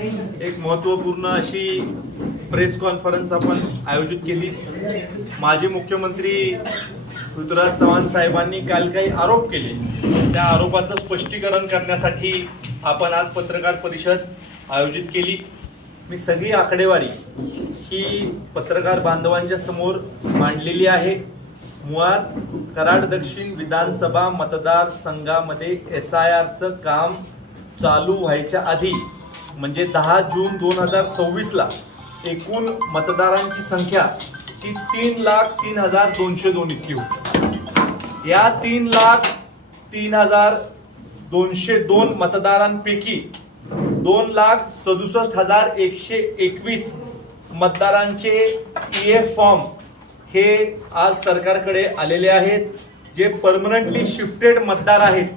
एक महत्त्वपूर्ण अशी प्रेस कॉन्फरन्स आपण आयोजित केली। माजी मुख्यमंत्री पृथ्वीराज चव्हाण साहेबांनी काल काही आरोप केले, त्या आरोपाचं स्पष्टीकरण करण्यासाठी आपण आज पत्रकार परिषद आयोजित केली। मी सगळी आकडेवारी ही पत्रकार बांधवांच्या समोर मांडलेली आहे। मुळात कराड दक्षिण विधानसभा मतदारसंघामध्ये SIRचं काम चालू व्हायच्या आधी म्हणजे 10 जून 2026 ला एकूण मतदारांची संख्या ही 3,03,202 इतकी होती। या 3,03,202 मतदारांपैकी 2,67,121 मतदारांचे EF फॉर्म हे आज सरकारकडे आलेले आहेत। जे परमनंटली शिफ्टेड मतदार आहेत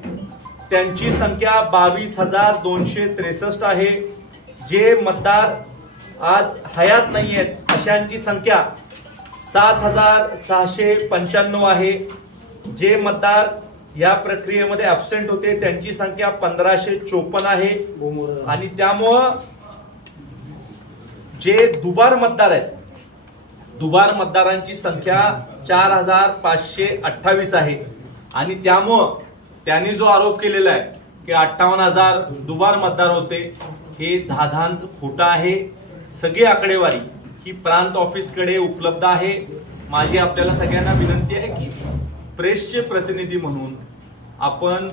त्यांची संख्या 22,263 आहे। जे मतदार आज हयात नाही आहेत अशांची संख्या 7,695 आहे। जे मतदार या प्रक्रियेमध्ये ॲब्सेंट होते त्यांची संख्या 1,554 आहे। आणि त्यामुळं जे दुबार मतदार आहेत, दुबार मतदारांची संख्या 4,528 आहे। आणि त्यामुळं त्यांनी जो आरोप केलेला आहे की 58,000 दुबार मतदार होते, हे धाधांत खोटं आहे। सगळी आकडेवारी ही प्रांत ऑफिसकडे उपलब्ध आहे। माझी आपल्याला सगळ्यांना विनंती आहे की प्रेसचे प्रतिनिधी म्हणून आपण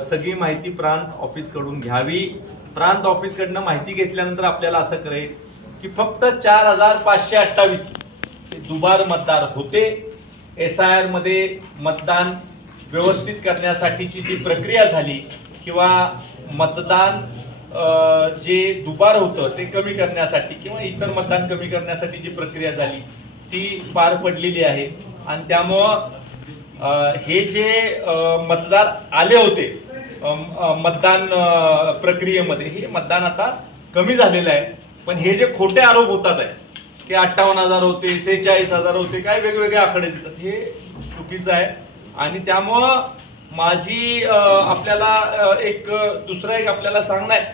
सगळी माहिती प्रांत ऑफिसकडून घ्यावी। प्रांत ऑफिसकडनं माहिती घेतल्यानंतर आपल्याला असं कळेल की फक्त 4,528 दुबार मतदार होते। SIR मध्ये मतदान व्यवस्थित करण्यासाठीची जी प्रक्रिया झाली किंवा मतदान जे दुबार होतं ते कमी करण्यासाठी किंवा इतर मतदान कमी करण्यासाठी जी प्रक्रिया झाली ती पार पडलेली आहे। आणि त्यामुळं हे जे मतदार आले होते मतदान प्रक्रियेमध्ये हे मतदान आता कमी झालेलं आहे। पण हे जे खोटे आरोप होतात आहे की 58,000 होते, 46,000 होते, काय वेगवेगळे आकडे देतात, हे चुकीचं आहे। आणि त्यामुळं माझी आपल्याला दुसरं एक आपल्याला सांगणं आहे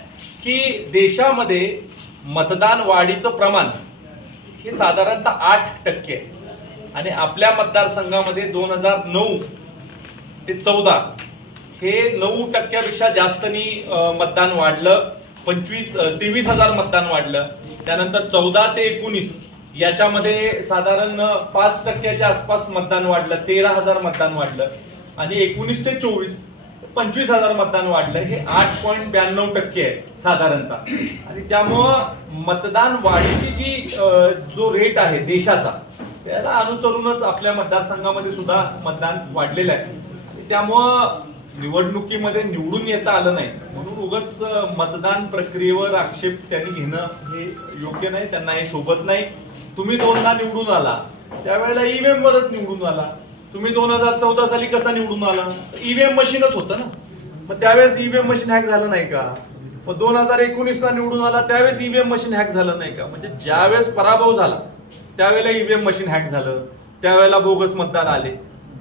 की देशामध्ये मतदान वाढीचं प्रमाण हे साधारणतः 8% आहे। आणि आपल्या मतदारसंघामध्ये 2009 ते 14 हे 9% जास्तनी मतदान वाढलं। 23,000 मतदान वाढलं। त्यानंतर 14 ते 19 याच्यामध्ये साधारण 5% आसपास मतदान वाढलं, 13,000 मतदान वाढलं। आणि 19 ते 24 25,000 मतदान वाढलं, हे 8.92% आहे साधारणतः। आणि त्यामुळं मतदान वाढीची जी जो रेट आहे देशाचा त्याला अनुसरूनच आपल्या मतदारसंघामध्ये सुद्धा मतदान वाढलेलं आहे। त्यामुळं निवडणुकीमध्ये निवडून येता आलं नाही म्हणून उगाच मतदान प्रक्रियेवर आक्षेप त्यांनी घेणं हे योग्य नाही, त्यांना हे शोभत नाही। तुम्ही 2दा निवडून आला त्यावेळेला EVM वरच निवडून आला। तुम्ही 2014 साली कसा निवडून आला? EVM मशीनच होतं ना। मग त्यावेळेस EVM मशीन हॅक झालं नाही का? मग 2019 ला निवडून आला त्यावेळेस EVM मशीन हॅक झालं नाही का? म्हणजे ज्यावेळेस पराभव झाला त्यावेळेला EVM मशीन हॅक झालं, त्यावेळेला बोगस मतदार आले।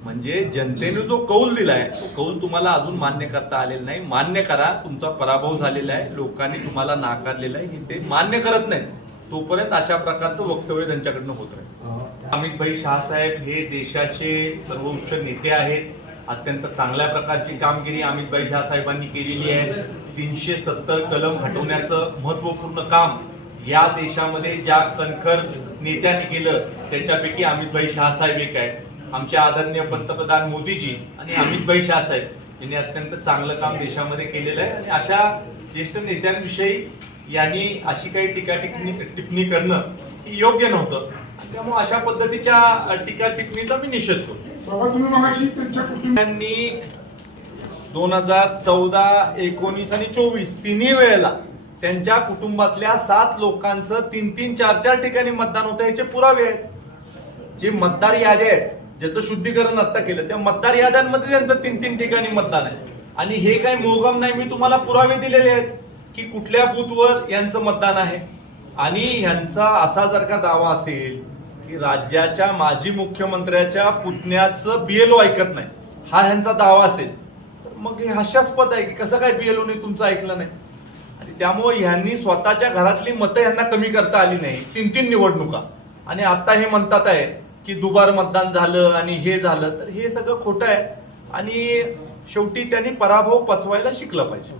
म्हणजे जनतेने जो कौल दिलाय तो कौल तुम्हाला अजून मान्य करता आलेला नाही। मान्य करा, तुमचा पराभव झालेला आहे, लोकांनी तुम्हाला नाकारलेलं आहे, ते मान्य करत नाही तोपर्यंत अशा प्रकारचं वक्तव्य त्यांच्याकडनं होत राहील। अमित शाह साहेब हे देशाचे सर्वोच्च नेते आहेत। अत्यंत चांगल्या प्रकारची कामगिरी अमित शाह साहेबांनी केलेली आहे। 370 कलम हटवण्याचं महत्वपूर्ण काम या देशामध्ये ज्या कणखर नेत्यांनी केलं त्याच्यापैकी अमित शाह साहेब एक आहेत। आमचे आदरणीय पंतप्रधान मोदीजी आणि अमित शाह साहेब यांनी अत्यंत चांगलं काम देशामध्ये केलेलं आहे। आणि अशा ज्येष्ठ नेत्यांविषयी यांनी अशी काही टिप्पणी करणं ही योग्य नव्हतं। त्यामुळे अशा पद्धतीच्या टीका टिप्पणीचा मी निषेध करतो। त्यांनी 2014, 19 आणि 24 तिन्ही वेळेला त्यांच्या कुटुंबातल्या 7 लोकांचं 3-3, 4-4 ठिकाणी मतदान होतं, याचे पुरावे आहेत। जे मतदार याद्या आहेत ज्याचं शुद्धीकरण आता केलं त्या मतदार याद्यांमध्ये त्यांचं 3-3 ठिकाणी मतदान आहे। आणि हे काही मोहगम नाही, मी तुम्हाला पुरावे दिलेले आहेत की कुठल्या बूथवर यांचं मतदान आहे। आणि ह्यांचा असा जर का दावा असेल की राज्याच्या माजी मुख्यमंत्र्याच्या पुतण्याचं BLO ऐकत नाही, हा ह्यांचा दावा असेल तर मग हे हास्यास्पद आहे की कसं काय BLO ने तुमचं ऐकलं नाही। आणि त्यामुळे ह्यांनी स्वतःच्या घरातली मतं ह्यांना कमी करता आली नाही 3 निवडणुका. आणि आता हे म्हणतात आहे की दुबार मतदान झालं आणि हे झालं, तर हे सगळं खोटं आहे. आणि शेवटी त्यांनी पराभव पचवायला शिकलं पाहिजे.